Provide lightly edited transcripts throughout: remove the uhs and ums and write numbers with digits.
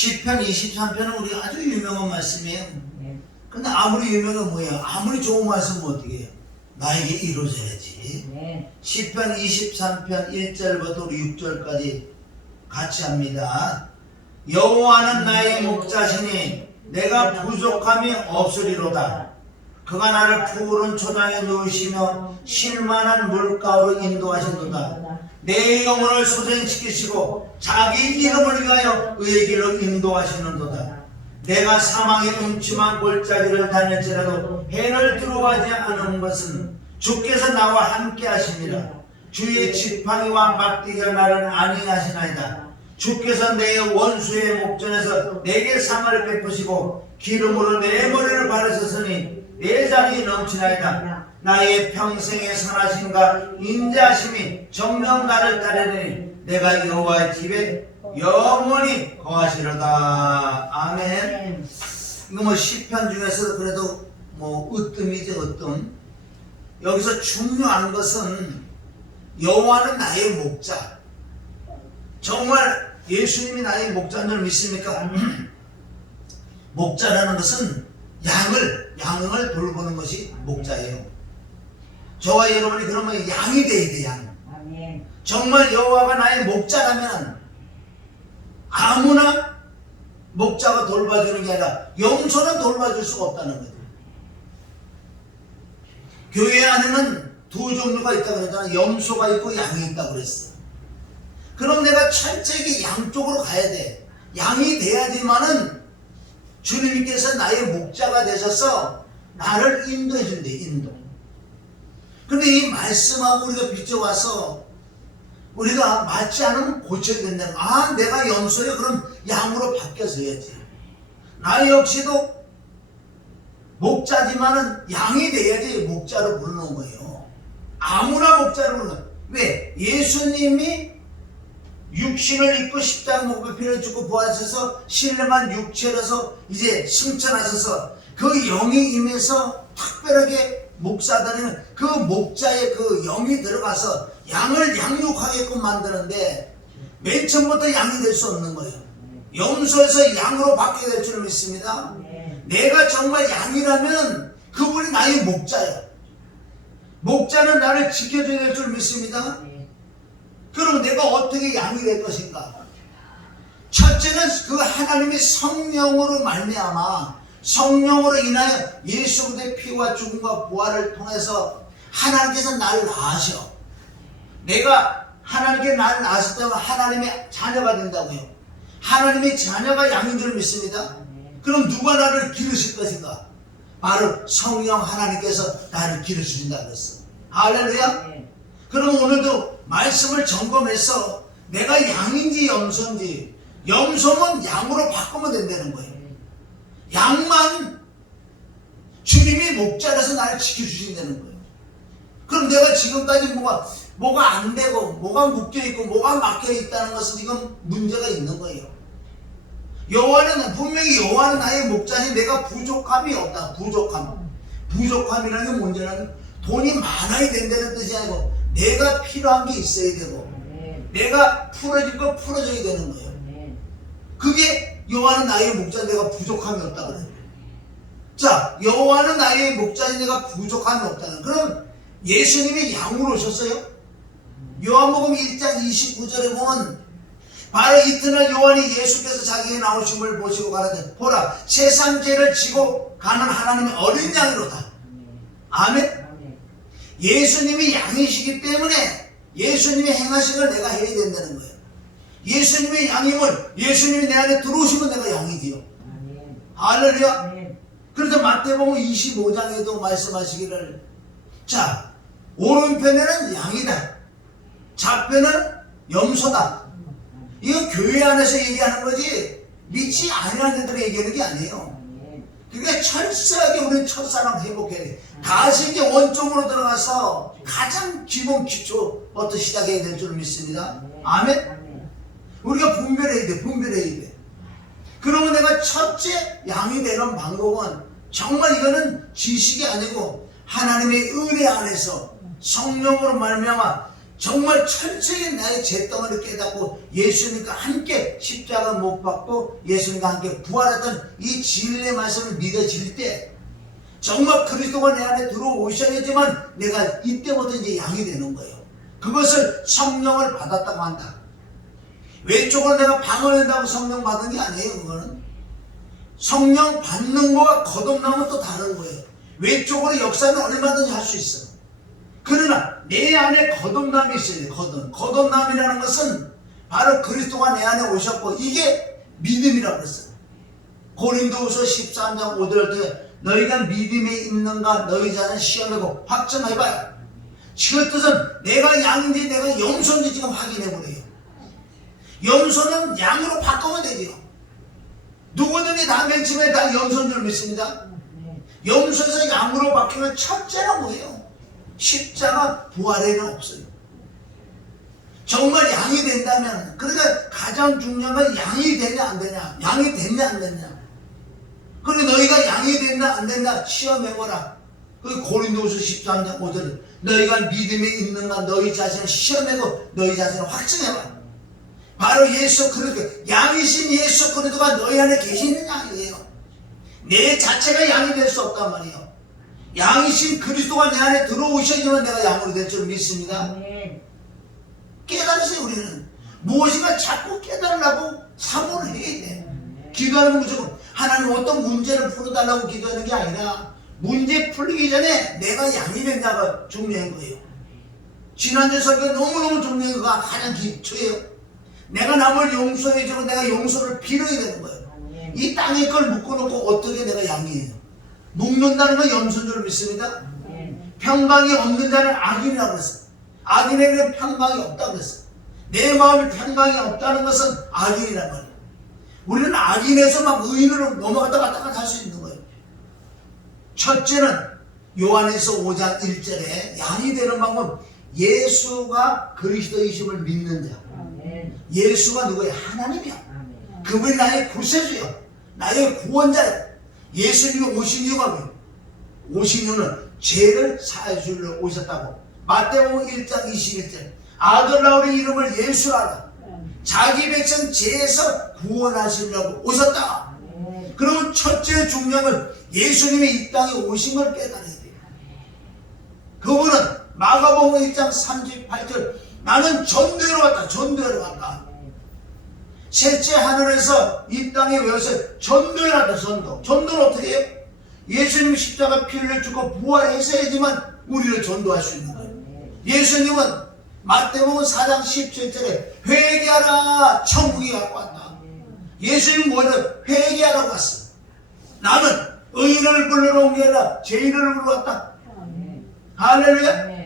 시편 23편은 우리 아주 유명한 말씀이에요. 네. 근데 아무리 유명한 뭐예요? 아무리 좋은 말씀은 어떻게 해요? 나에게 이루어져야지. 네. 시편 23편 1절부터 6절까지 같이 합니다. 여호와는 나의 목자시니 내가 부족함이 없으리로다. 그가 나를 푸른 초장에 누우시며 쉴만한 물가로 인도하신도다. 내 영혼을 소생시키시고 자기 이름을 위하여 의의 길로 인도하시는도다. 내가 사망의 음침한 골짜기를 다닐지라도 해를 들어가지 않은 것은 주께서 나와 함께 하심이라. 주의 지팡이와 막대기가 나를 안위하시나이다. 주께서 내 원수의 목전에서 내게 상을 베푸시고 기름으로 내 머리를 바르셨으니 내 잔이 넘치나이다. 나의 평생의 선하심과 인자하심이 정녕 나를 따르니 내가 여호와의 집에 영원히 거하시로다. 아멘. 이거 뭐 시편 중에서 그래도 뭐 으뜸이죠, 으뜸. 여기서 중요한 것은 여호와는 나의 목자. 정말 예수님이 나의 목자인 줄 믿습니까? 목자라는 것은 양을 돌보는 것이 목자예요. 저와 여러분이 그러면 양이 돼야 돼, 양. 아멘. 정말 여호와가 나의 목자라면 아무나 목자가 돌봐주는 게 아니라 염소는 돌봐줄 수가 없다는 거죠. 교회 안에는 두 종류가 있다고 그랬잖아. 염소가 있고 양이 있다고 그랬어. 그럼 내가 철저히 양쪽으로 가야 돼. 양이 돼야지만은 주님께서 나의 목자가 되셔서 나를 인도해 준대, 인도. 근데 이 말씀하고 우리가 비춰와서 우리가 맞지 않으면 고쳐야 된다는 거야. 아, 내가 염소야? 그럼 양으로 바뀌어서야지. 나 역시도 목자지만은 양이 돼야지 목자로 부르는 거예요. 아무나 목자로 부르는 거예요. 왜? 예수님이 육신을 입고 십자가 목에 피를 주고 부활하셔서 신령한 육체로서 이제 승천하셔서 그 영이 임해서 특별하게 목사들은 그 목자의 그 영이 들어가서 양을 양육하게끔 만드는데 맨 처음부터 양이 될 수 없는 거예요. 염소에서 양으로 바뀌게 될 줄 믿습니다. 내가 정말 양이라면 그분이 나의 목자야. 목자는 나를 지켜줘야 될 줄 믿습니다. 그럼 내가 어떻게 양이 될 것인가? 첫째는 그 하나님의 성령으로 말미암아 성령으로 인하여 예수 그리스도의 피와 죽음과 부활을 통해서 하나님께서 나를 낳으셔. 내가 하나님께 나를 낳았을 때 하나님의 자녀가 된다고요. 하나님의 자녀가 양인 줄 믿습니다. 그럼 누가 나를 기르실 것인가? 바로 성령 하나님께서 나를 기르신다 그랬어. 할렐루야. 그럼 오늘도 말씀을 점검해서 내가 양인지 염소인지, 염소는 양으로 바꾸면 된다는 거예요. 양만 주님이 목자라서 나를 지켜주신다는 거예요. 그럼 내가 지금까지 뭐가 안 되고 뭐가 묶여있고 뭐가 막혀있다는 것은 지금 문제가 있는 거예요. 분명히 여호와는 나의 목자니 내가 부족함이 없다. 부족함이라는 게 뭔지는 돈이 많아야 된다는 뜻이 아니고 내가 필요한 게 있어야 되고 내가 풀어질 거 풀어줘야 되는 거예요. 그게 여호와는 나의 목자니 내가 부족함이 없다 그래요. 자, 여호와는 나의 목자니 내가 부족함이 없다는. 그럼 예수님이 양으로 오셨어요? 요한복음 1장 29절에 보면 바로 이튿날 요한이 예수께서 자기의 나오심을 보시고 가라되 보라 세상 죄를 지고 가는 하나님의 어린 양이로다. 아멘. 예수님이 양이시기 때문에 예수님이 행하신 걸 내가 해야 된다는 거예요. 예수님의 양임을 예수님이 내 안에 들어오시면 내가 양이지요. 할렐루야. 그래서 마태복음 25장에도 말씀하시기를 자, 오른편에는 양이다. 좌편은 염소다. 이거 교회 안에서 얘기하는 거지 믿지 않는 애들이 얘기하는 게 아니에요. 그러니까 철저하게 우리는 첫사랑 회복해야 돼. 다시 이제 원점으로 들어가서 가장 기본 기초부터 시작해야 될 줄 믿습니다. 아멘. 우리가 분별해야 돼. 그러면 내가 첫째 양이 되는 방법은 정말 이거는 지식이 아니고 하나님의 은혜 안에서 성령으로 말미암아 정말 철저히 나의 죄덩어리를 깨닫고 예수님과 함께 십자가 못 박고 예수님과 함께 부활했던 이 진리의 말씀을 믿어질 때 정말 그리스도가 내 안에 들어오셔야지만 내가 이때부터 이제 양이 되는 거예요. 그것을 성령을 받았다고 한다. 왼쪽으로 내가 방언한다고 성령 받은 게 아니에요. 그거는 성령 받는 거와 거듭남은 또 다른 거예요. 왼쪽으로 역사는 얼마든지 할 수 있어. 그러나 내 안에 거듭남이 있어야 돼. 거듭남이라는 것은 바로 그리스도가 내 안에 오셨고 이게 믿음이라고 그랬어요. 고린도후서 13장 5절 때 너희가 믿음에 있는가 너희 자는 시험해고 확정해봐요. 그 뜻은 내가 양인지 내가 염소인지 지금 확인해보래요. 염소는 양으로 바꾸면 되죠. 누구든지 다 맨 처음에 다 염소인 줄 믿습니다. 염소에서 양으로 바뀌면 첫째는 뭐예요? 십자가 부활에는 없어요. 정말 양이 된다면, 그러니까 가장 중요한 건 양이 되냐 안 되냐, 양이 됐냐 안 됐냐. 그리고 너희가 양이 됐냐 안 됐냐 시험해보라. 그 고린도후서 13장 5절 너희가 믿음에 있는가 너희 자신을 시험해고 너희 자신을 확증해봐. 바로 예수 그리스도, 양이신 예수 그리스도가 너희 안에 계시느냐 이에요. 내 자체가 양이 될 수 없단 말이에요. 양이신 그리스도가 내 안에 들어오셔야지만 내가 양으로 될 줄 믿습니다. 깨달으세요. 우리는 무엇인가 자꾸 깨달으려고 사모를 해야 돼. 기도하는 무조건 하나님 어떤 문제를 풀어달라고 기도하는 게 아니라 문제 풀리기 전에 내가 양이 됐냐가 중요한 거예요. 지난주 설교 너무너무 중요한 거가 가장 기초예요. 내가 남을 용서해주고 내가 용서를 빌어야 되는 거예요. 이 땅에 걸 묶어놓고 어떻게 내가 양이에요. 묶는다는 건 염소인 줄 믿습니다. 평강이 없는 자는 악인이라고 그랬어요. 악인에게는 평강이 없다고 그랬어요. 내 마음에 평강이 없다는 것은 악인이란 말이에요. 우리는 악인에서 막 의인으로 넘어갔다 갔다 갔다 할 수 있는 거예요. 첫째는 요한에서 5장 1절에 양이 되는 방법, 예수가 그리스도이심을 믿는 자. 예수가 누구예요? 하나님이야. 그분이 나의 구세주야. 나의 구원자야. 예수님이 오신 이유가 뭐예요? 오신 이유는 죄를 사해 주려 오셨다고. 마태복음 1장 21절 아들 나으리 이름을 예수라라. 자기 백성 죄에서 구원하시려고 오셨다. 그러면 첫째 중요한 건 예수님이 이 땅에 오신 걸 깨달아야 돼요. 그분은 마가복음 1장 38절 나는 전도하러 왔다. 전도하러 왔다. 셋째 하늘에서 이 땅에 외워서 전도해야 한다. 전도는 어떻게 해요? 예수님이 십자가 피를 내주고 부활했어야지만 우리를 전도할 수 있는 거예요. 예수님은 마태복음 4장 17절에 회개하라 천국이 갖고 왔다. 예수님은 뭐를 회개하라고 왔어. 나는 의인을 불러러 온 게 아니라 죄인을 불러 왔다. 할렐루야.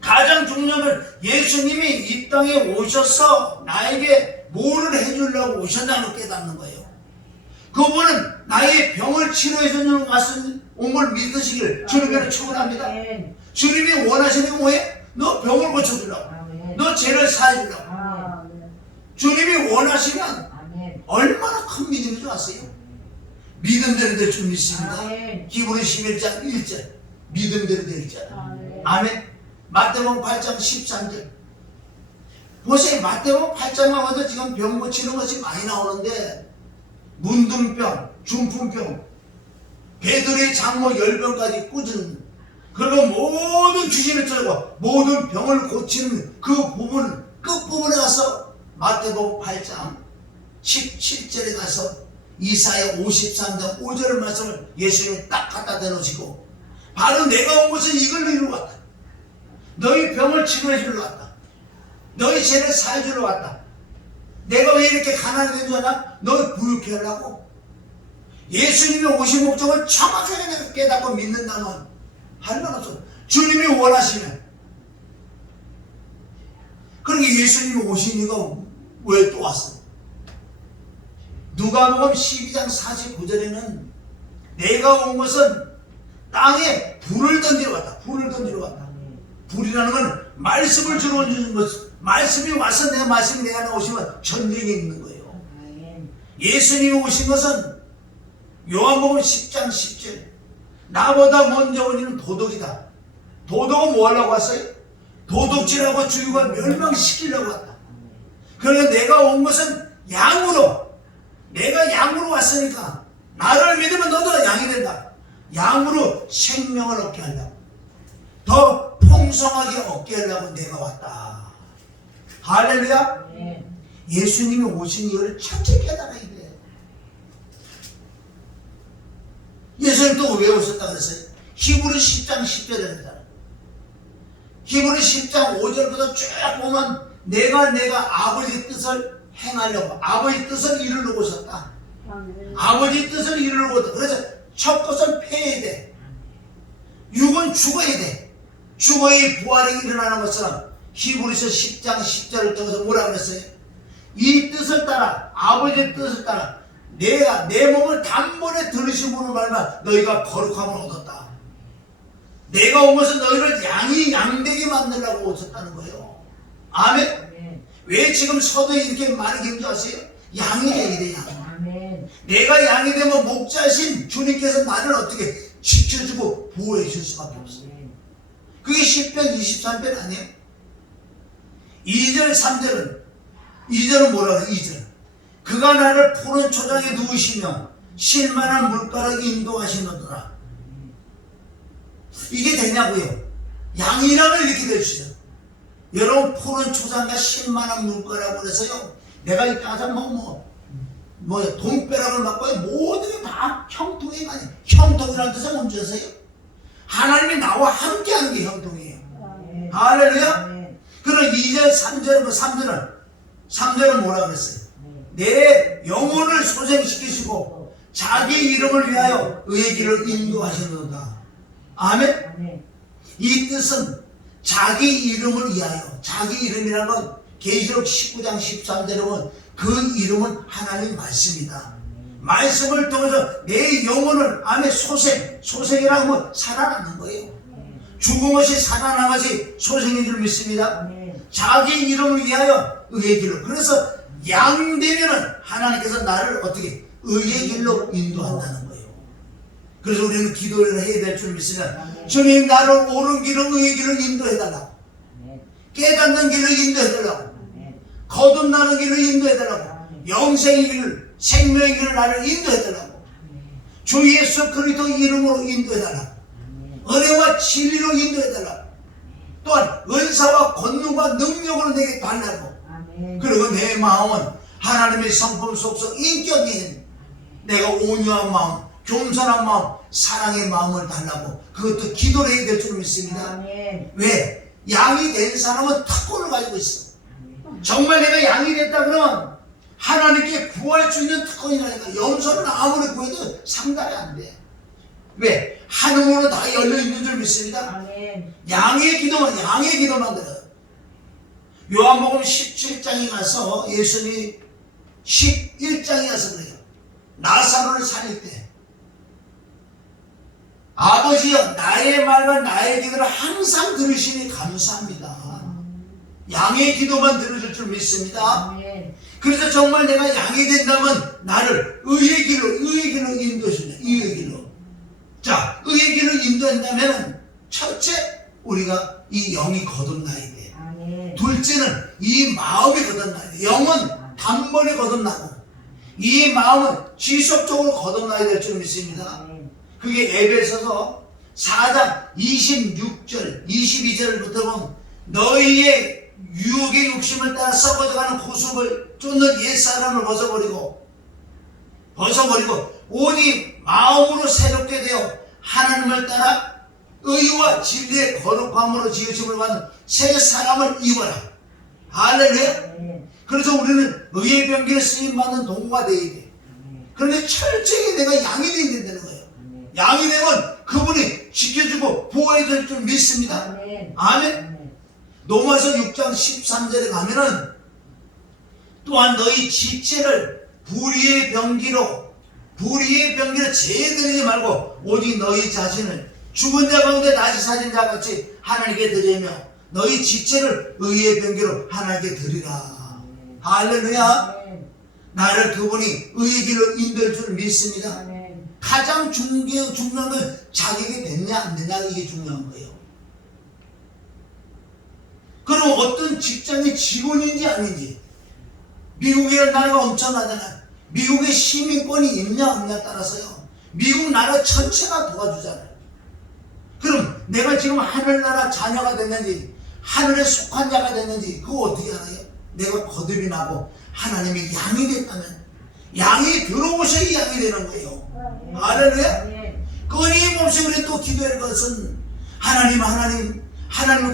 가장 중요한 건 예수님이 이 땅에 오셔서 나에게 뭐를 해주려고 오셨다는 깨닫는 거예요. 그분은 나의 병을 치료해 주는 온 걸 믿으시길 주님께는 축원합니다. 주님이 원하시는 게 뭐예요? 너 병을 고쳐주려고, 너 죄를 사해주려고. 주님이 원하시면 얼마나 큰 믿음인 줄 아세요? 믿음대로 될 줄 믿습니다. 히브리 11장 1절 믿음대로 될 자라. 아멘. 마태복음 8장 13절 보세요. 마태복음 8장만 와도 지금 병 고치는 것이 많이 나오는데 문둥병, 중풍병, 베드로의 장모 열병까지 꾸준, 그리고 모든 귀신을 쫓고 모든 병을 고치는 그 부분 끝부분에 가서 마태복음 8장 17절에 가서 이사야 53장 5절 말씀을 예수님이 딱 갖다 대놓으시고 바로 내가 온 것은 이걸 이루러 왔다. 너희 병을 치료해 주러 왔다. 너희 죄를 사해 주러 왔다. 내가 왜 이렇게 가난하게 된 줄 아나? 너희 부유케 하려고. 예수님이 오신 목적을 정확하게 깨닫고 믿는다면 할 말 없어. 주님이 원하시면. 그러니까 예수님이 오신 이유가 왜 또 왔어? 누가복음 12장 49절에는 내가 온 것은 땅에 불을 던지러 왔다. 불을 던지러 왔다. 불이라는 건 말씀을 주러 주는 것. 말씀이 와서 내 말씀이 내 안에 오시면 전쟁이 있는 거예요. 예수님이 오신 것은 요한복음 10장 10절 나보다 먼저 온 이는 도덕이다. 도덕은 뭐 하려고 왔어요? 도둑질하고 죽이고 멸망시키려고 왔다. 그러니까 내가 온 것은 양으로, 내가 양으로 왔으니까 나를 믿으면 너도 양이 된다. 양으로 생명을 얻게 하려고, 더 풍성하게 얻게 하려고 내가 왔다. 할렐루야. 예수님이 오신 이유를 철저히 깨달아야 돼. 예수님 또 왜 오셨다 그랬어요? 히브리 10장 10절에 잖아. 히브리 10장 5절부터 쭉 보면 내가 아버지 뜻을 행하려고, 아버지 뜻을 이루려고 오셨다. 아버지 뜻을 이루려고 오셨다. 그래서 첫 것은 패해야 돼. 육은 죽어야 돼. 죽어야 부활이 일어나는 것처럼 히브리서 10장 10절을 통해서 뭐라 그랬어요? 이 뜻을 따라, 아버지의 뜻을 따라 내가 내 몸을 단번에 들으심으로 말하면 너희가 거룩함을 얻었다. 내가 온 것은 너희를 양이 양되게 만들려고 오셨다는 거예요. 아멘. 왜 지금 서도에 이렇게 많이 경주하세요? 양이 돼야 돼, 양. 내가 양이 되면 목자신 주님께서 나를 어떻게 지켜주고 보호해 줄 수밖에 없어요. 그게 10편 23편 아니에요? 2절 3절은, 2절은 뭐라 그래요? 2절. 그가 나를 푸른 초장에 누우시며 쉴만한 물가로 인도하시노더라. 이게 되냐고요? 양이라면 이렇게 될 수 있어요. 여러분, 푸른 초장과 쉴만한 물가라고 그래서요, 내가 이 가서 돈벼락을 맞고 모든 게 다 형통이 아니에요. 형통이라는 뜻은 뭔지 아세요? 하나님이 나와 함께하는 게 형통이에요. 할렐루야. 그럼 2절 3절은 뭐라 그랬어요? 내 영혼을 소생시키시고 자기 이름을 위하여 의의 길을 인도하시는도다. 아멘. 이 뜻은 자기 이름을 위하여, 자기 이름이라는 건 계시록 19장 13절에 보면 그 이름은 하나님 말씀이다. 말씀을 통해서 내 영혼을, 아멘, 소생이라고 하면 살아나는 거예요. 죽은 것이 살아난 것이 소생인 줄 믿습니다. 자기 이름을 위하여 의의 길로. 그래서 양 되면은 하나님께서 나를 어떻게 의의 길로 인도한다는 거예요. 그래서 우리는 기도를 해야 될 줄 믿습니다. 주님, 나를 옳은 길로, 의의 길로 인도해달라고, 깨닫는 길로 인도해달라고, 거듭나는 길로 인도해달라고, 영생의 길, 생명의 길로 나를 인도해달라고, 주 예수 그리스도 이름으로 인도해달라고, 은혜와 진리로 인도해달라고, 또한 은사와 권능과 능력으로 내게 달라고. 그리고 내 마음은 하나님의 성품 속에서 인격인 내가 온유한 마음, 겸손한 마음, 사랑의 마음을 달라고, 그것도 기도를 해야 될 줄 믿습니다. 왜? 양이 된 사람은 특권을 가지고 있어. 정말 내가 양이 됐다 그러면 하나님께 구할 수 있는 특권이라니까. 염소는 아무리 구해도 상달이 안 돼. 왜? 하늘으로 다 열려있는 줄 믿습니다. 양의 기도만 들어요. 요한복음 17장에 가서 예수님이 11장에 가서 그래요. 나사로를 살릴 때, 아버지여, 나의 말과 나의 기도를 항상 들으시니 감사합니다. 양의 기도만 들으실 줄 믿습니다. 그래서 정말 내가 양이 된다면 나를 의의 길로 인도해주냐. 의의 길로. 자, 의의 길로 인도한다면 첫째, 우리가 이 영이 거듭나야 돼. 둘째는 이 마음이 거듭나야 돼. 영은 단번에 거듭나고 이 마음은 지속적으로 거듭나야 될 줄 믿습니다. 그게 에베소서 4장 26절 22절부터 보면 너희의 유혹의 욕심을 따라 썩어져가는 구습을 쫓는 옛사람을 벗어버리고 오직 마음으로 새롭게 되어 하나님을 따라 의와 진리의 거룩함으로 지으심을 받는 새 사람을 입어라. 할렐루야. 그래서 우리는 의의 병기를 쓰임받는 동무가 되어야 돼. 그런데 철저히 내가 양이 되어야 된다는 거예요. 양이 되면 그분이 지켜주고 보호해 줄 줄 믿습니다. 아멘. 로마서 6장 13절에 가면은 또한 너희 지체를 불의의 병기로 죄드리지 말고 오직 너희 자신을 죽은 자 가운데 다시 사신 자 같이 하나님께 드리며 너희 지체를 의의 병기로 하나님께 드리라. 할렐루야. 나를 그분이 의의 길로 인도할 줄 믿습니다. 가장 중요한 건 자격이 됐냐 안 됐냐, 이게 중요한 거예요. 그럼 어떤 직장의 직원인지 아닌지, 미국의 나라가 엄청나잖아요. 미국의 시민권이 있냐 없냐에 따라서요, 미국 나라 전체가 도와주잖아요. 그럼 내가 지금 하늘나라 자녀가 됐는지, 하늘에 속한 자가 됐는지 그거 어떻게 알아요? 내가 거듭이 나고 하나님의 양이 됐다면, 양이 들어오셔야 양이 되는 거예요. 알아요? 끊임없이 우리 또 기도할 것은 하나님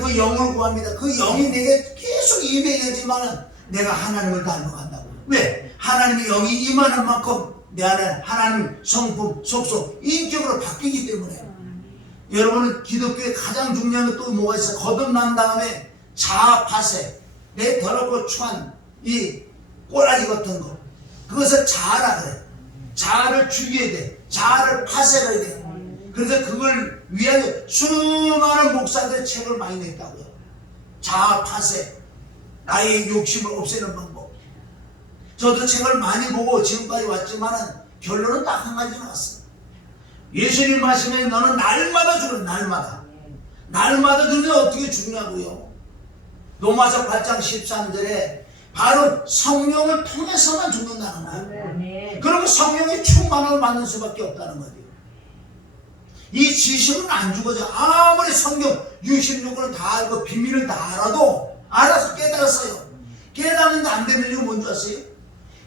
그 영을 구합니다. 그 영이 내게 계속 임해야지만 내가 하나님을 닮아간다고. 왜? 하나님의 영이 임하는 만큼 내 안에 하나님 성품, 속성, 인격으로 바뀌기 때문에. 여러분은 기독교의 가장 중요한 게 또 뭐가 있어요? 거듭난 다음에 자아파세, 내 더럽고 추한 이 꼬라지 같은 거, 그것을 자아라 그래. 자아를 죽여야 돼. 자아를 파쇄해야 돼. 그래서 그걸 위하여 수많은 목사들의 책을 많이 냈다고요. 자아 파쇄, 나의 욕심을 없애는 방법. 저도 책을 많이 보고 지금까지 왔지만 결론은 딱 한 가지 나왔어요. 예수님 말씀에 너는 날마다 죽어. 날마다 죽는데 어떻게 죽냐고요. 로마서 8장 13절에 바로 성령을 통해서만 죽는다는 거예요. 그러면 성령의 충만함을 받는 수밖에 없다는 거죠. 이 지식은 안 죽어져. 아무리 성경 66권을 다 알고 비밀을 다 알아도 알아서 깨달았어요. 깨닫는데 안 되는 이유가 뭔지 아세요?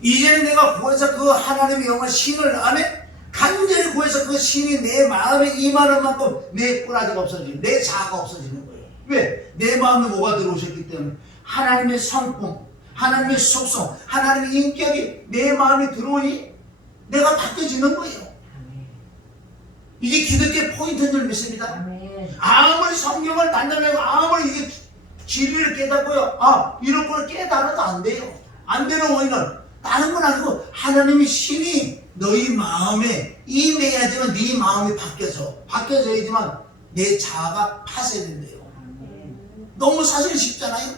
이제는 내가 구해서 그 하나님의 영을 신을 안에 간절히 구해서 그 신이 내 마음에 임하는 만큼 내 꼬라지가 없어지는, 내 자아가 없어지는 거예요. 왜? 내 마음에 뭐가 들어오셨기 때문에 하나님의 성품, 하나님의 속성, 하나님의 인격이 내 마음에 들어오니 내가 바뀌어지는 거예요. 이게 기독교의 포인트인 줄 믿습니다. 아무리 성경을 단단하고 아무리 이게 진리를 깨닫고요, 이런 걸 깨달아도 안 돼요. 안 되는 원인은 다른 건 아니고 하나님의 신이 너희 마음에 임해야지만 네 마음이 바뀌어져야지만 내 자아가 파쇄된대요. 너무 사실 쉽잖아요.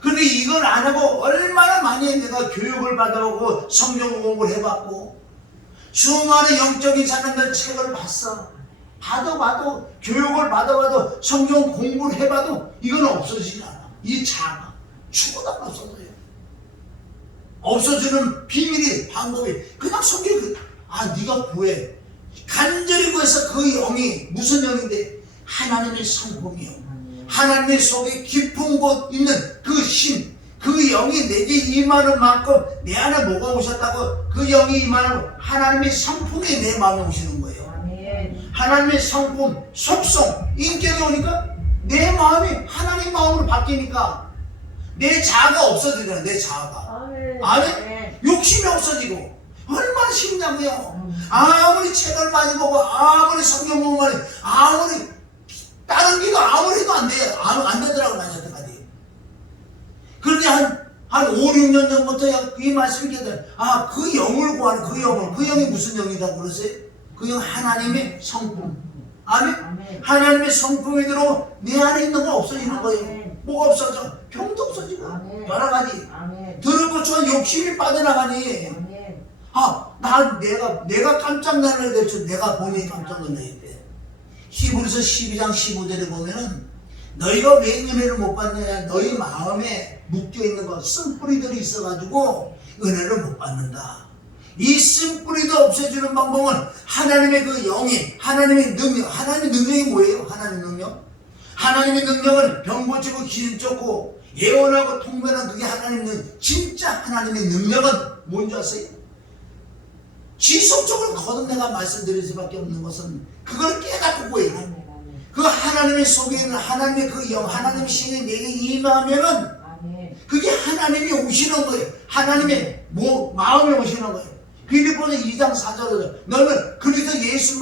근데 이걸 안 하고 얼마나 많이 내가 교육을 받아보고 성경 공부를 해봤고 수많은 영적인 사람들 책을 봤어. 봐도 교육을 받아봐도 성경 공부를 해봐도 이건 없어지지 않아. 이 자아가 죽어도 없어져요. 없어지는 비밀이, 방법이 그냥 성경 네가 구해. 간절히 구해서 그 영이 무슨 영인데 하나님의 성품이요. 하나님의 속에 깊은 곳 있는 그 신, 그 영이 내게 임하는 만큼 내 안에 뭐가 오셨다고? 그 영이 임하는 하나님의 성품이 내 마음에 오시는 거예요. 하나님의 성품, 속성, 인격이 오니까 내 마음이 하나님 마음으로 바뀌니까 내 자아가 없어지잖아요. 내 자아가. 아멘. 욕심이 없어지고 얼마나 쉽냐고요. 아무리 책을 많이 보고 아무리 성경 보면 아무리 다른 기도 아무리 해도 안 돼요. 안 되더라고요. 여태까지. 그런데 한 5, 6년 전부터 이 말씀이 있거든. 그 영을 구하는 그 영이 무슨 영이라고 그러세요? 그 영 하나님의 성품. 아멘. 하나님의 성품이 들어 내 안에 있는 거 없어지는 거예요. 뭐가 없어져? 병도 없어지고 여러 가지. 더럽고 추한 욕심이 빠져나가니. 내가 깜짝 놀라야 될 줄 내가 본인이 깜짝 놀라야 돼. 히브리서 12장 15절에 보면은 너희가 왜 은혜를 못 받느냐? 너희 마음에 묶여있는 거 쓴뿌리들이 있어가지고 은혜를 못 받는다. 이 쓴뿌리도 없애주는 방법은 하나님의 그 영이, 하나님의 능력. 하나님의 능력이 뭐예요? 하나님의 능력? 하나님의 능력은 병 고치고 기름 쫓고 예언하고 통변한 그게 하나님의 능력. 진짜 하나님의 능력은 뭔지 아세요? 지속적으로 거듭내가 말씀드릴 수밖에 없는 것은 그걸 깨닫고 구해요. 그 하나님의 속에 있는 하나님의 그 영, 하나님의 신이 내게 임하면은 그게 하나님이 오시는 거예요. 하나님의 마음에 오시는 거예요. 빌립보서 2장 4절에 너는 그리스도 예수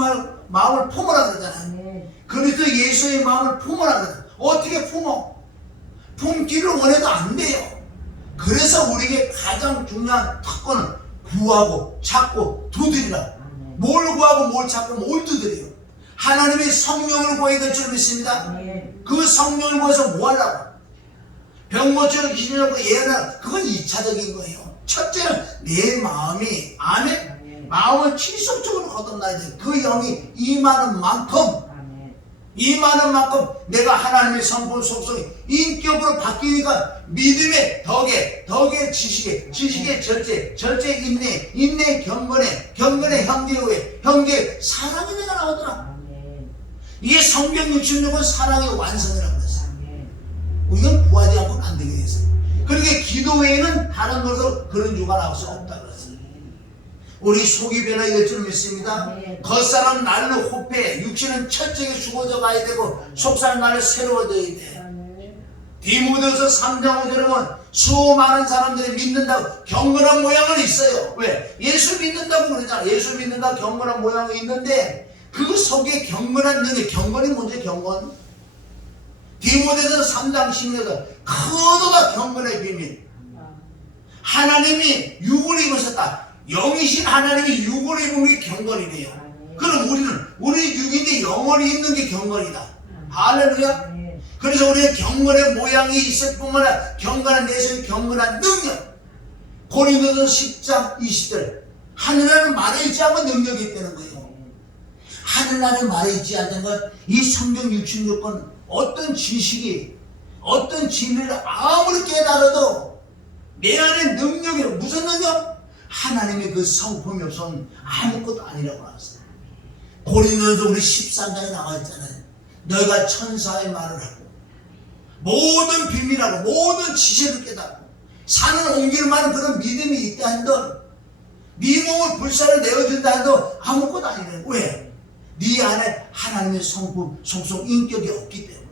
마음을 품으라 그러잖아요. 그리스도 예수의 마음을 품으라 그러잖아요. 어떻게 품어? 품기를 원해도 안 돼요. 그래서 우리에게 가장 중요한 특권은 구하고 찾고 두드리라. 뭘 구하고 뭘 찾고 뭘 두드려요? 하나님의 성령을 구해야 될 줄 믿습니다. 그 성령을 구해서 뭐 하려고? 병 고치고 기름 쫓고 예언하라. 그건 2차적인 거예요. 첫째는 내 마음이 안에 마음을 지속적으로 거듭나야 돼. 그 영이 임하는 만큼 임하는 만큼 내가 하나님의 성품 속성이 인격으로 바뀌니까 믿음의 덕의 지식의 절제 인내 경건의 형제 사랑이 내가 나오더라. 이게 성경 66은 사랑의 완성이라고 그랬어요. 우리가 구하지 않고는 안 되게 됐어요. 그러니까 기도 외에는 다른 것으로 그런 주가 나올 수 없다 그랬어요. 우리 속이 변화될 줄 믿습니다. 겉사람 날로 호패, 육신은 철저히 죽어져 가야 되고 속사람 날로 새로워져야 돼. 디모데후서 3장 5절에 보면 수많은 사람들이 믿는다고 경건한 모양은 있어요. 왜? 예수 믿는다고 그러잖아. 예수 믿는다고 경건한 모양이 있는데 그 속에 경건한 능력, 경건이 뭔지 경건? 디모데후서 3장 16절 크도다 경건의 비밀. 하나님이 육을 입으셨다. 영이신 하나님이 육을 입은 게 경건이래요. 그럼 우리 육인데 영혼이 있는 게 경건이다. 할렐루야. 그래서 우리는 경건의 모양이 있을 뿐만 아니라 경건한 내성이 경건한 능력. 고린도서 10장 20절 하늘나라는 말에 있지 않고 능력이 있다는 거예요. 하늘나라는 말에 있지 않는 건 이 성경 66권 어떤 지식이 어떤 진리를 아무리 깨달아도 내 안에 능력이 무슨 능력? 하나님의 그 성품이 없으면 아무것도 아니라고 나왔어요. 고린도서 우리 13장에 나와 있잖아요. 너희가 천사의 말을 하고 모든 비밀하고 모든 지식을 깨닫고 산을 옮길 만한 그런 믿음이 있다 한들 네 몸을 불사를 내어준다 해도 아무것도 아니래요. 왜? 네 안에 하나님의 성품, 속성, 인격이 없기 때문에.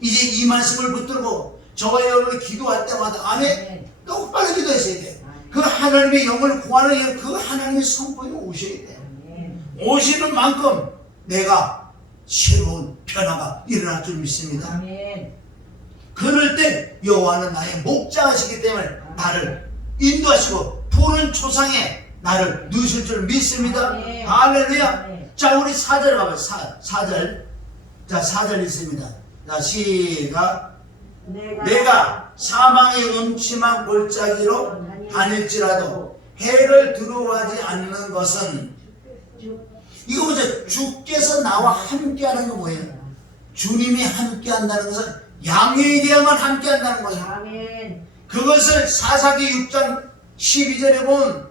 이제 이 말씀을 붙들고 저와 여러분이 기도할 때마다 안에 똑바로 기도했어야 돼요. 그 하나님의 영을 구하는 그 하나님의 성품이 오셔야 돼요. 오시는 만큼 내가 새로운 변화가 일어날 줄 믿습니다. 그럴 때 여호와는 나의 목자하시기 때문에 나를 인도하시고 푸른 초상에 나를 누실 줄 믿습니다. 할렐루야. 자, 우리 4절 가봐요. 4절. 자, 4절 있습니다. 자, 시작. 내가 사망의 음침한 골짜기로 다닐지라도 해를 두려워하지 않는 것은 이거 보세요. 주께서 나와 함께하는 거 뭐예요? 주님이 함께한다는 것은 양에게야만 함께한다는 거예요. 그것을 사사기 6장 12절에 보면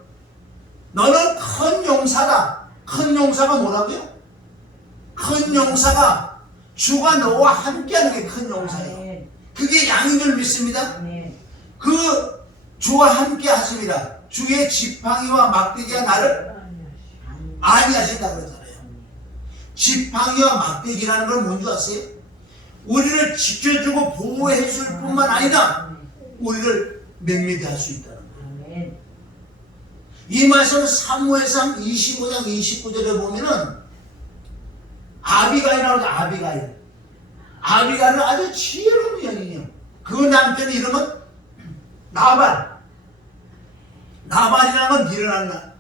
너는 큰 용사다. 큰 용사가 뭐라고요? 큰 용사가 주가 너와 함께하는 게 큰 용사예요. 그게 양인 줄 믿습니다. 그 주와 함께 하십니다. 주의 지팡이와 막대기가 나를 안위하신다고 그러잖아요. 지팡이와 막대기라는 건 뭔지 아세요? 우리를 지켜주고 보호해 줄 뿐만 아니라 우리를 맹미게 할 수 있다는 거예요. 이 말씀은 사무엘상 25장 29절에 보면은 아비가일이라고 하죠. 아비가일은 아주 지혜로운 여인이에요. 그 남편의 이름은 나발이라는 건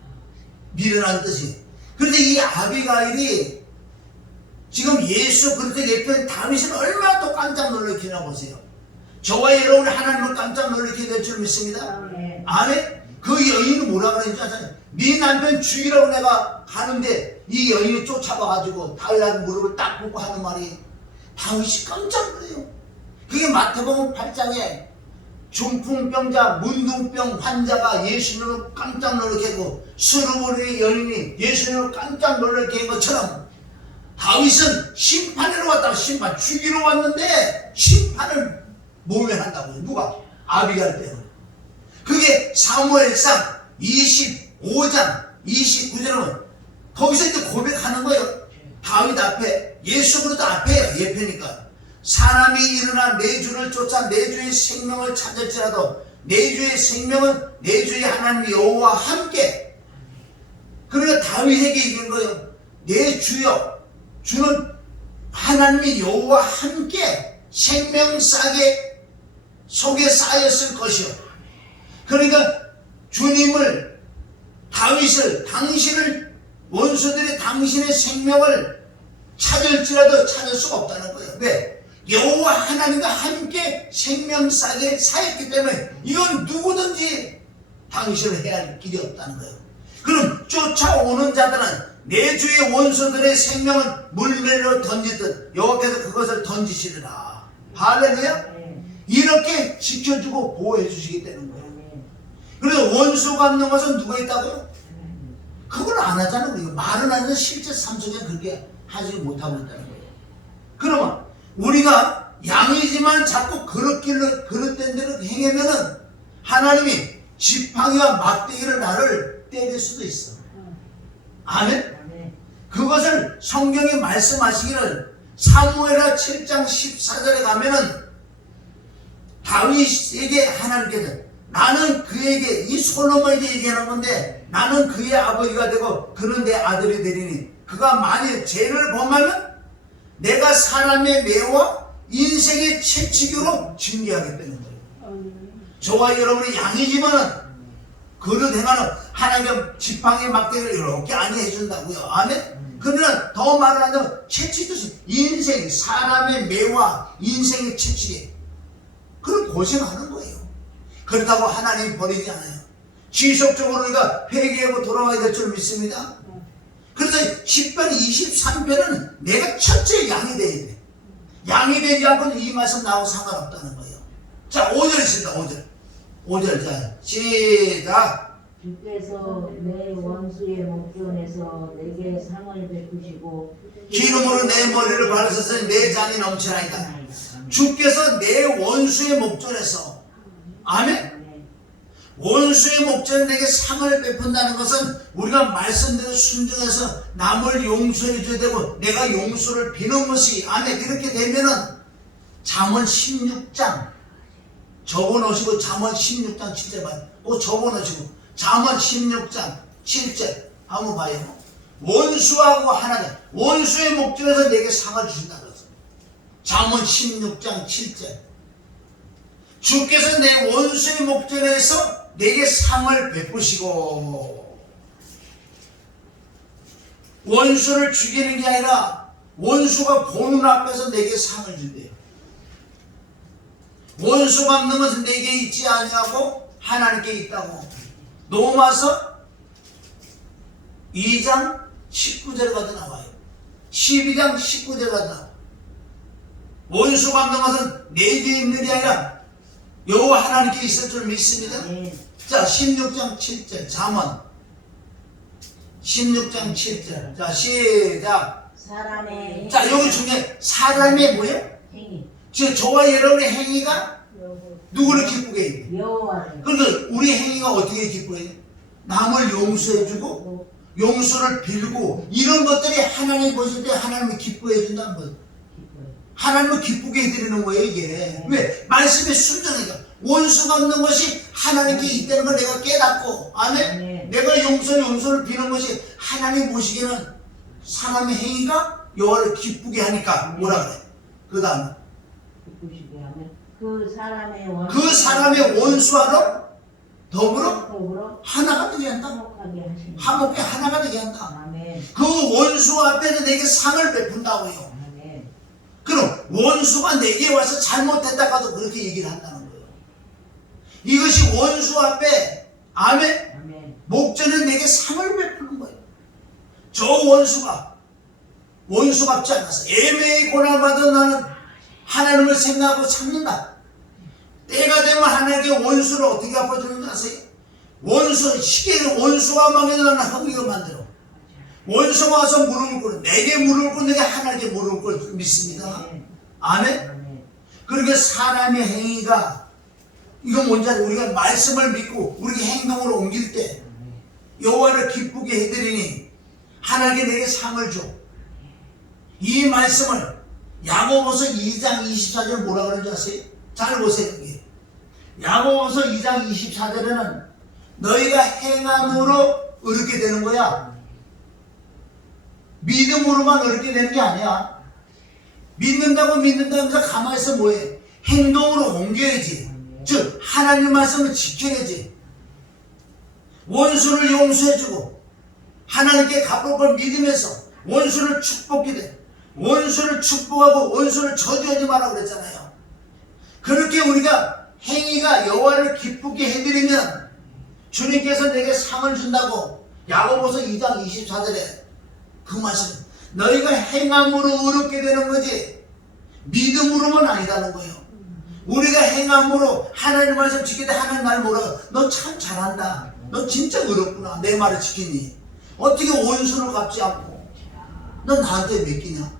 미련한 뜻이에요. 그런데 이 아비가일이 지금 예수 그리스도 예편 다윗은 얼마나 또 깜짝 놀라키나 보세요. 저와 여러분이 하나님을 깜짝 놀라게 될 줄 믿습니다. 아멘. 그 여인은 뭐라 그랬는지 아세요? 네 남편 죽이라고 내가 가는데 이 여인이 쫓아가가지고 다윗한테 무릎을 딱 꿇고 하는 말이 다윗이 깜짝 놀래요. 그게 마태복음 8장에 중풍병자, 문둥병 환자가 예수님을 깜짝 놀라게 하고 수르보리의 여인이 예수님을 깜짝 놀라게 한 것처럼 다윗은 심판으로 왔다고 심판 죽이러 왔는데 심판을 모면한다고요. 누가? 아비가일 때문에. 그게 사무엘상 25장 29절은 거기서 이제 고백하는 거예요. 다윗 앞에 예수 그리스도 앞에 예표니까 사람이 일어나 내 주를 쫓아 내 주의 생명을 찾을지라도 내 주의 생명은 내 주의 하나님 여호와와 함께. 그러니까 다윗에게 얘기한 거예요. 내 주여, 주는 하나님의 여호와와 함께 생명 싸게 속에 쌓였을 것이요. 그러니까 주님을 다윗을 당신을 원수들이 당신의 생명을 찾을지라도 찾을 수가 없다는 거예요. 왜? 여호와 하나님과 함께 생명 싸게 쌓였기 때문에 이건 누구든지 당신을 해야 할 길이 없다는 거예요. 그럼 쫓아오는 자들은 내 주의 원수들의 생명을 물매로 던지듯 여호와께서 그것을 던지시리라. 할렐루야. 이렇게 지켜주고 보호해 주시기 때문에 거예요. 그래서 원수가 없는 것은 누가 있다고요? 그걸 안 하잖아요. 우리가 말은 하는데 실제 삶 속에 그렇게 하지 못하고 있다는 거예요. 그러면 우리가 양이지만 자꾸 그릇된 대로 행하면은 하나님이 지팡이와 막대기를 나를 때릴 수도 있어. 아멘? 그것을 성경에 말씀하시기를 사무엘하 7장 14절에 가면은 다윗에게 하나님께서 나는 그에게 이 솔로몬에게 얘기하는 건데 나는 그의 아버지가 되고 그는 내 아들이 되리니 그가 만일 죄를 범하면 내가 사람의 매와 인생의 채찍으로 징계하겠다는 거예요. 저와 여러분이 양이지만은 그릇 행하는 하나님의 지팡이 막대기를 이렇게 안 해준다고요. 아멘? 그러면 더 말을 하자면 채찍도 인생 사람의 매와 인생의 채찍에 그걸 고생하는 거예요. 그렇다고 하나님 버리지 않아요. 지속적으로 우리가 회개하고 돌아가야 될 줄 믿습니다. 그래서 10편 23편은 내가 첫째 양이 돼야 돼. 양이 되지 않고는 이 말씀 나하고 상관없다는 거예요. 자, 5절 있습니다. 5절. 자, 시작. 주께서 내 원수의 목전에서 내게 상을 베푸시고 기름으로 내 머리를 바르셔서 내 잔이 넘치나이다. 주께서 내 원수의 목전에서 아멘? 원수의 목전에 내게 상을 베푼다는 것은 우리가 말씀대로 순종해서 남을 용서해 줘야 되고 내가 용서를 비는 것이 아멘. 이렇게 되면은 잠언 16장 적어놓으시고 잠언 16장 7절 꼭 적어놓으시고 잠언 16장 7절 한번 봐요. 원수하고 하나님 원수의 목전에서 내게 상을 주신다 그랬어. 잠언 16장 7절 주께서 내 원수의 목전에서 내게 상을 베푸시고 원수를 죽이는 게 아니라 원수가 보는 앞에서 내게 상을 준대요. 원수가 없는 것은 내게 있지 아니하고 하나님께 있다고. 로마서 2장 19절 가도 나와요. 12장 19절 가도 나와요. 원수가 없는 것은 내게 있는 게 아니라 여호와 하나님께 있을 줄 믿습니다. 자, 16장 7절 잠언 16장 7절 자, 시작. 사람의 자, 여기 중에 사람의 뭐예요? 행위 지금 저와 여러분의 행위가 누구를 기쁘게 해요? 여호와를 그러니까 우리 행위가 어떻게 기뻐해요? 남을 용서해주고 용서를 빌고 이런 것들이 하나님 보실 때 하나님을 기뻐해 준다는 거예요. 하나님을 기쁘게 해드리는 거예요 이게. 왜? 말씀에 순전하니까 원수가 없는 것이 하나님께 있다는 걸 내가 깨닫고 아멘? 내가 용서를 비는 것이 하나님 보시기에는 사람의 행위가 여호와를 기쁘게 하니까 뭐라 그래? 그 다음에 기쁘시게 하면 그 사람의 원수와로 더불어 더불어 하나가 되게 한다. 화목하게 하시는 화목해 하나가 되게 한다. 아멘. 그 원수 앞에서 내게 상을 베푼다고요. 아멘. 그럼 원수가 내게 와서 잘못했다가도 그렇게 얘기를 한다는 거예요. 이것이 원수 앞에 아멘? 아멘. 목전에 내게 상을 베푸는 거예요. 저 원수갑지 않았어. 애매히 고난받은 나는 하나님을 생각하고 참는다. 때가 되면 하나님께 원수를 어떻게 갚아주는지 아세요? 시계를 원수가 망해도 나는 하기가 만들어. 원수가 와서 무릎을 꿇어. 내게 무릎을 꿇는 게 하나님께 무릎을 꿇을 믿습니다. 아멘? 그러니까 사람의 행위가 이건 뭔지 알아요? 우리가 말씀을 믿고 우리 행동으로 옮길 때 여호와를 기쁘게 해드리니 하나님께 내게 상을 줘. 이 말씀을 야고보서 2장 24절 뭐라 그러는지 아세요? 잘 보세요. 여기. 야고보서 2장 24절에는 너희가 행함으로 얻게 되는 거야. 믿음으로만 얻게 되는 게 아니야. 믿는다고 하면서 가만히 있어 뭐해? 행동으로 옮겨야지. 즉 하나님 말씀을 지켜야지. 원수를 용서해주고 하나님께 갚을 걸 믿으면서 원수를 축복해 돼. 원수를 축복하고 원수를 저주하지 마라 그랬잖아요. 그렇게 우리가 행위가 여호와를 기쁘게 해드리면 주님께서 내게 상을 준다고 야고보서 2장 24절에 그 말씀, 너희가 행함으로 의롭게 되는 거지 믿음으로만 아니다는 거예요. 우리가 행함으로 하나님 말씀 지킬 때 하나님 말 뭐라고? 너 참 잘한다. 너 진짜 의롭구나. 내 말을 지키니. 어떻게 원수를 갚지 않고 너 나한테 맡기냐?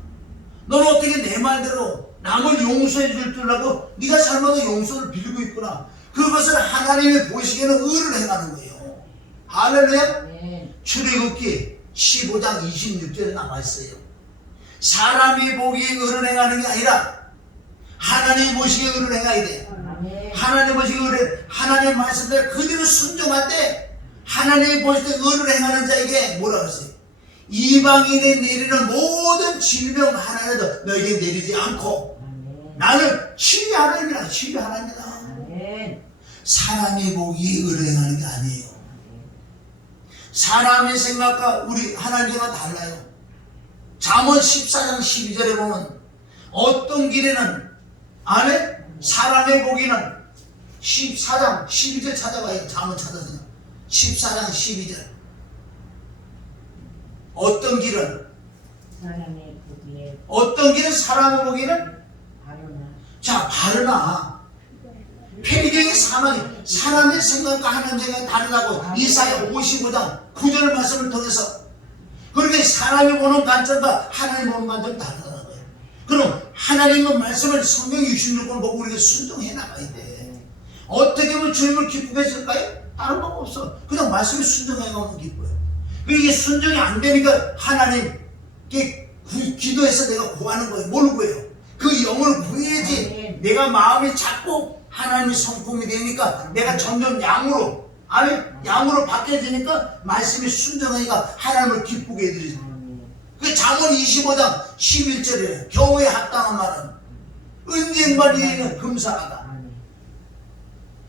너는 어떻게 내 말대로 남을 용서해 줄 줄 알고 네가 잘못한 용서를 빌고 있구나. 그것을 하나님이 보시기에는 의를 행하는 거예요. 할렐루야. 네. 출애굽기 15장 26절에 나와 있어요. 사람이 보기에 의를 행하는 게 아니라 하나님이 보시기에 의를 행해야 돼. 아멘. 하나님 보시기에 의를, 하나님 말씀대로 그대로 순종할 때 하나님이 보실 때 의를 행하는 자에게 뭐라고 했어요? 이방인에 내리는 모든 질병 하나라도 너에게 내리지 않고 아멘. 나는 치유 하나님이라. 치유 하나님이다. 아멘. 사람이 보기에 의를 행하는 게 아니에요. 사람의 생각과 우리 하나님과 달라요. 잠언 14장 12절에 보면 어떤 길에는 안에 사람의 보기는 14장 12절 찾아봐요. 잠언 찾아서 14장 12절. 어떤 길은 사람의 보기에 어떤 길은 사람의 보기는 바르나 자 바르나 폐경의 사망이 사람의 생각과 하나님의 생각이 다르다고 이사야 55장 9절 말씀을 통해서 그렇게 사람이 보는 관점과 하나님 보는 관점이 다르다는 거예요. 그럼 하나님의 말씀을 성경 66권 보고 우리가 순종해 나가야 돼. 어떻게 하면 주님을 기쁘게 해줄까요? 다른 방법 없어. 그냥 말씀에 순종해 가면 기뻐요. 이게 순종이 안 되니까 하나님께 기도해서 내가 구하는 거예요. 뭘 구해요? 그 영을 구해야지. 내가 마음이 자꾸 하나님의 성품이 되니까 내가 점점 양으로 양으로 바뀌어지니까 말씀이 순종하니까 하나님을 기쁘게 해드리죠. 그 잠언 25장 11절에 겨우에 합당한 말은 은쟁반 이에는 금사하다.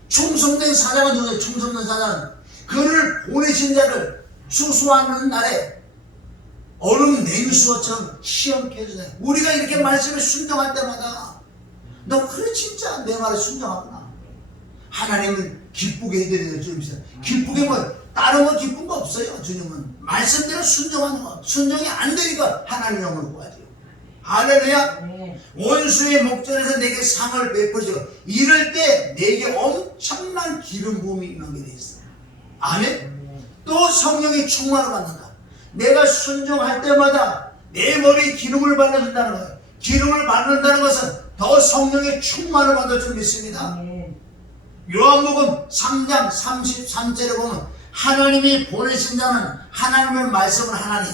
충성된 사장은 누구예요? 충성된 사장은 그를 보내신 자를 수수하는 날에 얼음 냉수처럼 시험케 해주세요. 우리가 이렇게 말씀에 순종할 때마다 너 그래 진짜 내 말에 순종하구나. 하나님은 기쁘게 해드리는 주님이세요. 기쁘게 뭐 다른 거 기쁜 거 없어요. 주님은 말씀대로 순종하는 거. 순종이 안 되니까 하나님 영을 구하죠. 할렐루야. 네. 원수의 목전에서 내게 상을 베푸시고 이럴 때 내게 엄청난 기름 부음이 임하게 돼 있어. 아멘. 또 성령의 충만을 받는다. 내가 순종할 때마다 내 머리에 기름을 받는다는 거예요. 기름을 받는다는 것은 더 성령의 충만을 받을 줄 믿습니다. 요한복음 3장 33절에 보면 하나님이 보내신 자는 하나님의 말씀을 하나니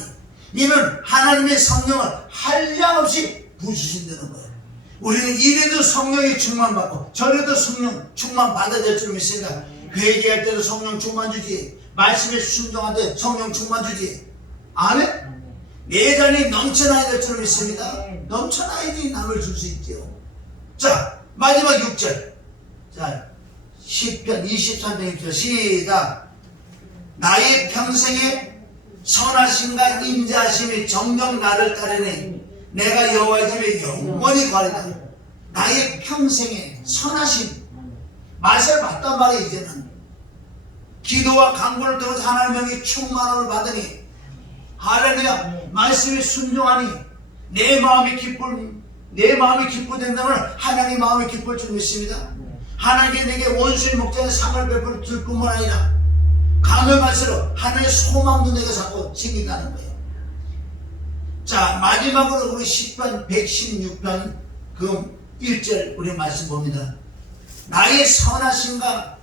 이는 하나님의 성령을 한량없이 부으신다는 거예요. 우리는 이래도 성령의 충만 받고 저래도 성령 충만 받아야 될 줄 믿습니다. 회개할 때도 성령 충만 주지, 말씀에 순종할 때 성령 충만 주지. 아멘? 내장이 넘쳐나야 될 줄 믿습니다. 넘쳐나야지 남을 줄 수 있지요. 자, 마지막 6절. 자, 시편 23편 6절 시작. 나의 평생에 선하심과 인자하심이 정녕 나를 따르니 내가 여호와의 집에 영원히 거하리라. 나의 평생에 선하심 맛을 봤단 말이에요. 이제는 기도와 간구를 통해서 하나님의 영이 충만함을 받으니 할렐루야. 말씀에 순종하니 내 마음이 기뻐된다면 하나님의 마음이 기쁠 줄 믿습니다. 하나님께 내게 원수의 목전에 상을 베풀 줄 뿐만 아니라 감회할수록 하나님의 소망도 내가 자꾸 생긴다는 거예요. 자, 마지막으로 우리 시편 116편 그 1절 우리 말씀 봅니다. 나의 선하심과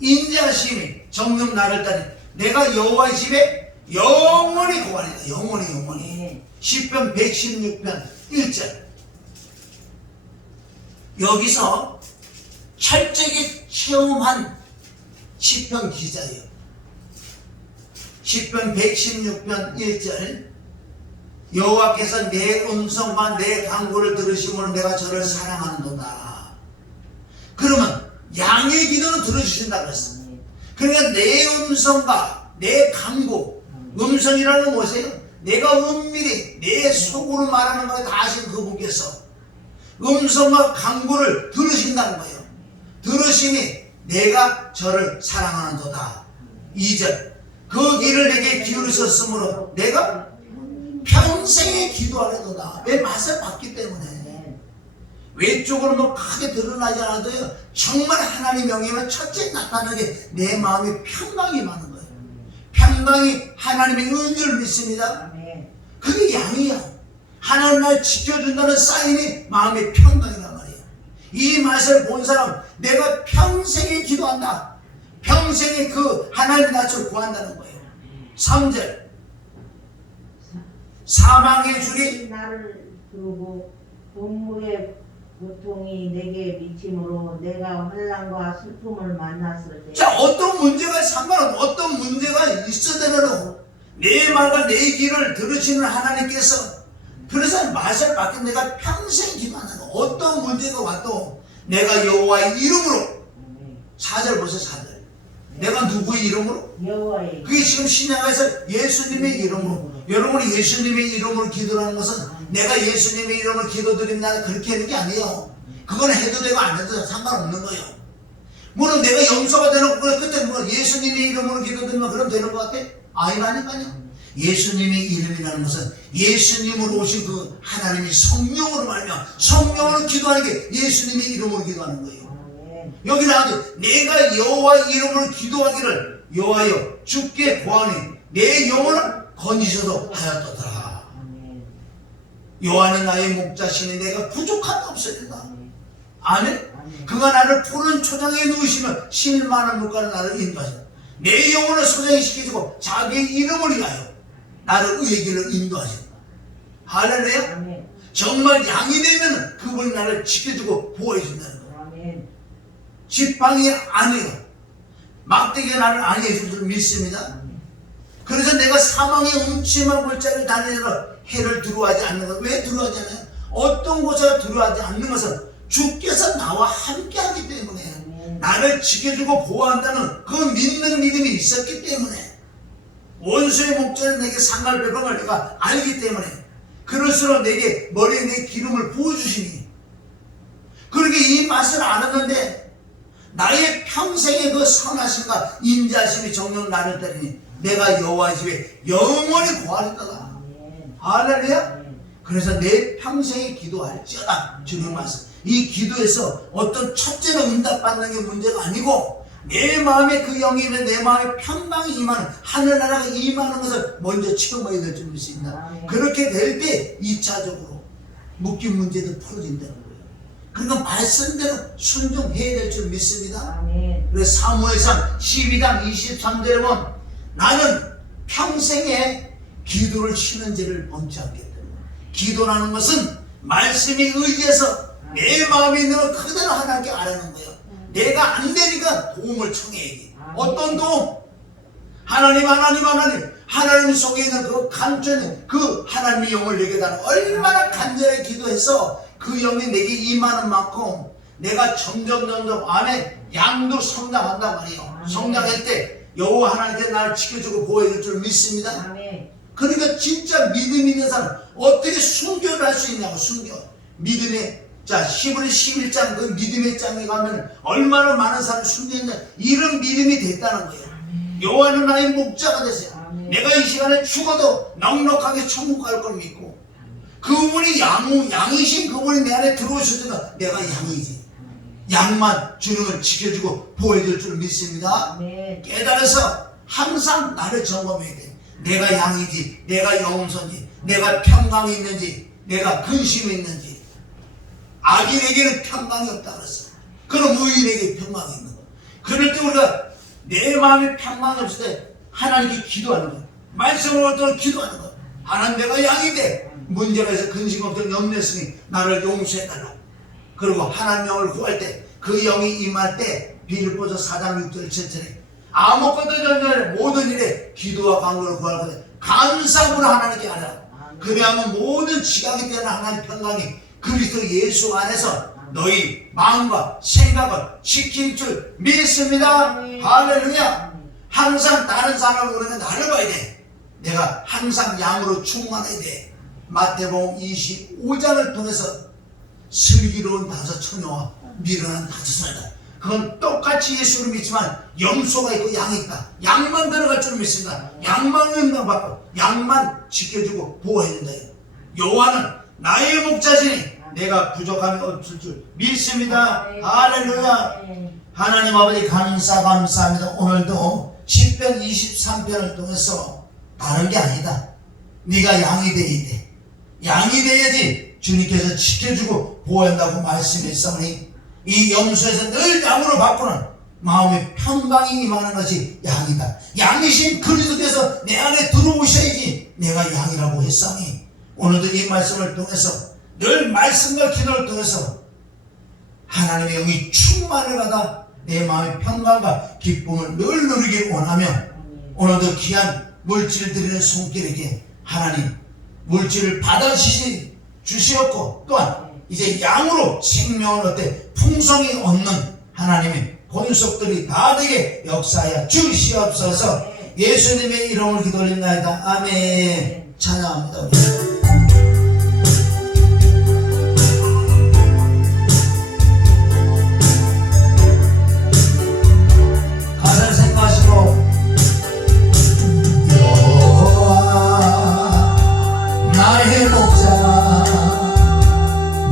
인자하심이 정녕 나를 따르니 내가 여호와의 집에 영원히 거하리라. 영원히. 시편 116편 1절. 여기서 철저하게 체험한 시편 기자예요. 시편 116편 1절. 여호와께서 내 음성과 내 간구를 들으심으로 내가 저를 사랑하는도다. 그러면 양의 기도는 들어주신다고 했어. 그러니까 내 음성과 내 간구, 음성이라는 건 뭐세요? 내가 은밀히 내 속으로 말하는 것을 다 아신 그분께서 음성과 간구를 들으신다는 거예요. 들으시니 내가 저를 사랑하는도다. 2절. 그 길을 내게 기울이셨으므로 내가 평생에 기도하려도다. 왜? 맛을 봤기 때문에. 아멘. 외적으로 뭐 크게 드러나지 않아도요, 정말 하나님 영이면 첫째 나타나게 내 마음에 평강이 많은 거예요. 평강이 하나님의 은혜를 믿습니다. 아멘. 그게 양이야. 하나님 날 지켜준다는 사인이 마음의 평강이란 말이에요. 이 맛을 본 사람, 내가 평생에 기도한다. 평생에 그 하나님 낯을 구한다는 거예요. 3절 사망의 줄이 나를 두르고 분무의 고통이 내게 미침으로 내가 환난과 슬픔을 만났을 때 자, 어떤 문제가 상관없고 어떤 문제가 있어도 내 말과 내 길을 들으시는 하나님께서 그래서 맛을 받긴 내가 평생 기도하는 거. 어떤 문제가 와도 내가 여호와의 이름으로 아멘. 4절 보세요. 4절 내가 누구의 이름으로? 여호와의 그게 지금 신약에서 예수님의 이름으로. 여러분이 예수님의 이름으로 기도하는 것은 내가 예수님의 이름으로 기도드린다 그렇게 하는 게 아니에요. 그건 해도 되고 안 해도 상관없는 거예요. 물론 내가 용서가 되는 거 그때 뭐 예수님의 이름으로 기도드리면 그럼 되는 것 같아? 아니라니까요. 예수님의 이름이라는 것은 예수님으로 오신 그 하나님이 성령으로 말하며 성령으로 기도하는 게 예수님의 이름으로 기도하는 거예요. 아멘. 여기 나와도 내가 여호와의 이름으로 기도하기를 여호와여 주께 구하니 내 영혼을 건지셔도 하였도다. 아멘. 여호와는 나의 목자시니 내가 부족함이 없으리다. 아멘. 아멘. 그가 나를 푸른 초장에 누우시며 실만한 물가로 나를 인도하시다. 내 영혼을 소장시키시고 자기의 이름을 위하여 나를 의의 길을 인도하신다. 할렐루야. 아멘. 정말 양이 되면 그분이 나를 지켜주고 보호해 준다는 거예요. 아멘. 지팡이 아니요 막대기가 나를 아니해 줄 줄 믿습니다. 아멘. 그래서 내가 사망의 음침한 골짜기를 다니느라 해를 두려워하지 않는 것. 왜 두려워하지 않아요? 어떤 곳에 두려워하지 않는 것은 주께서 나와 함께하기 때문에 나를 지켜주고 보호한다는 그 믿는 믿음이 있었기 때문에 원수의 목전에 내게 상할 배방을 내가 알기 때문에 그럴수록 내게 머리에 내 기름을 부어주시니 그렇게 이 맛을 알았는데 나의 평생의 그 선하심과 인자심이 정녕 나를 따르니 내가 여호와의 집에 영원히 거하리다. 아멘. 할렐루야. 아멘. 그래서 내 평생에 기도할지어다. 주님 말씀. 이 기도에서 어떤 첫째로 응답받는 게 문제가 아니고 내 마음에 그 영이 있는 내 마음에 평강이 임하는 하늘나라가 임하는 것을 먼저 체험해야 될 줄 믿습니다. 아멘. 그렇게 될 때 2차적으로 묶인 문제도 풀어진다는 거예요. 그러니까 말씀대로 순종해야 될 줄 믿습니다. 아멘. 그래서 사무엘상 12장 23절에 보면 나는 평생에 기도를 쉬는 죄를 범치 않겠다. 기도라는 것은 말씀에 의지해서 내 마음에 있는 걸 그대로 하나님께 아뢰는 거예요. 내가 안 되니까 도움을 청해야지. 어떤 도움? 하나님 하나님 속에 있는 그 간절히 그 하나님의 영을 내게 달라. 얼마나 간절히 기도해서 그 영이 내게 임하는 만큼 내가 점점 안에 양도 성장한단 말이에요. 성장할 때 여호와 하나님께 나를 지켜주고 보호해 줄 줄 믿습니다. 아멘. 그러니까 진짜 믿음이 있는 사람 어떻게 순교를 할 수 있냐고. 순교 믿음의 자 히브리 11장 그 믿음의 장에 가면 얼마나 많은 사람이 순교했냐. 이런 믿음이 됐다는 거예요. 여호와는 나의 목자가 되세요. 내가 이 시간에 죽어도 넉넉하게 천국 갈 걸 믿고 그분이 양이신 그분이 내 안에 들어오셔서 내가 양이지. 양만 주님을 지켜주고 보호해줄 줄 믿습니다. 아멘. 깨달아서 항상 나를 점검해야 돼. 내가 양이지, 내가 영혼선지, 내가 평강이 있는지, 내가 근심이 있는지. 악인에게는 평강이 없다 그랬어. 그럼 의인에게 평강이 있는 거. 그럴 때 우리가 내 마음에 평강이 없을 때 하나님께 기도하는 거야. 말씀을 얻도록 기도하는 거야. 하나님 내가 양이 돼. 문제가 있어 근심 없던 염려했으니 나를 용서해달라고. 그리고 하나님 영을 구할 때 그 영이 임할 때 빌립보서 4장 6절 7절에 아무것도 전전에 모든 일에 기도와 간구를 구할 때 감사함으로 하나님께 하라. 그리하면 모든 지각이 되는 하나님 평강이 그리스도 예수 안에서 너희 마음과 생각을 지킬 줄 믿습니다. 할렐루야. 항상 다른 사람을 보는 나를 봐야 돼. 내가 항상 양으로 충만해야 돼. 마태복음 25장을 통해서 슬기로운 다섯 처녀와 미련한 다섯 사이다. 그건 똑같이 예수를 믿지만 염소가 있고 양이 있다. 양만 들어갈 줄 믿습니다. 양만 응답받고 양만 지켜주고 보호해준다. 요한은 나의 목자시니 내가 부족함이 없을 줄 믿습니다. 할렐루야. 하나님 아버지 감사합니다. 오늘도 10편 23편을 통해서 다른 게 아니다. 네가 양이 되어야 돼. 양이 돼야지 주님께서 지켜주고 보호한다고 말씀했사오니 이 염소에서 늘 양으로 바꾸는 마음의 평강이 임하는 것이 양이다. 양이신 그리스도께서 내 안에 들어오셔야지 내가 양이라고 했사오니 오늘도 이 말씀을 통해서 늘 말씀과 기도를 통해서 하나님의 영이 충만을 받아 내 마음의 평강과 기쁨을 늘 누리길 원하며 오늘도 귀한 물질 드리는 손길에게 하나님 물질을 받아 주시었고 또한 이제 양으로 생명을 얻되 풍성히 얻는 하나님의 권속들이 다 되게 역사하여 주시옵소서. 예수님의 이름을 기도드립니다. 아멘. 찬양합니다. 가사를 생각하시고 여호와 나의 목자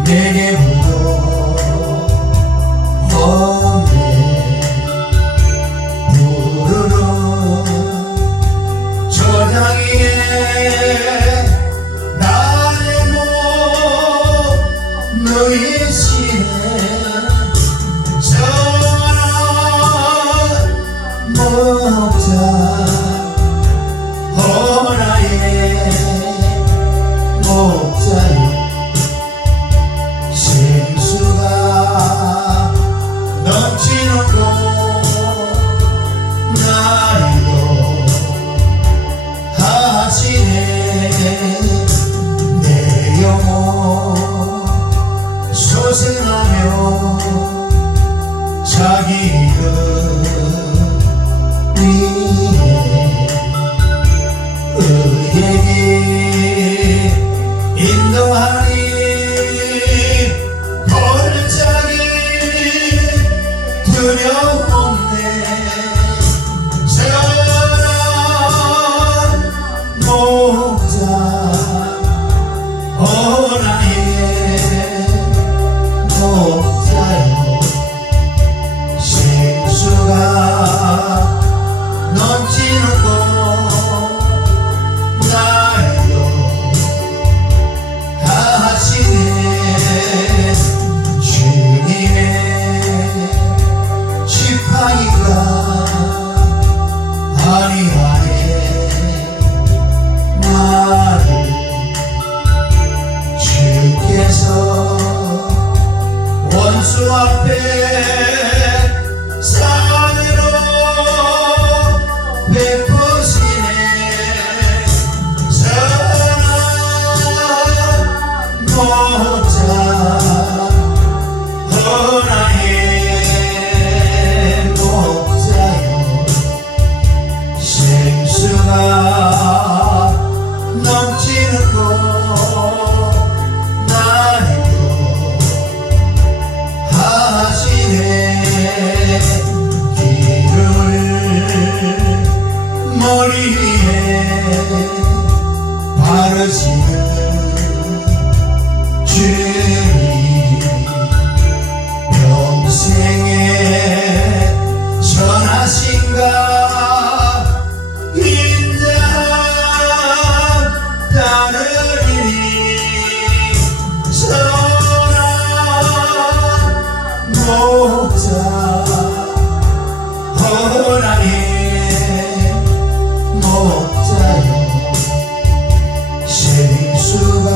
내게 없네 부르는 저장이에 나의 목 너의 시에 전한 목자 나의 목자여 생수가 넘치는 곳 나이도 하시네 내 영혼 소생하며 자기 이름 위에 의에게 인도하니 골짜기 두려움없네 전한 목자 나의 목자여 생수가 넘치는 곳 나이도 하시네 주님의 지팡이가 아니하네 나를 주께서 원수 앞에 산으로 베푸시네 선한 목자 나의 목자여 생수가 넘치는 곳 나이도 하시네 기름을 머리 위에 바르시는 주님 평생에 선하신가 인자 따르리니 선한 목자 나의 목자여 생수가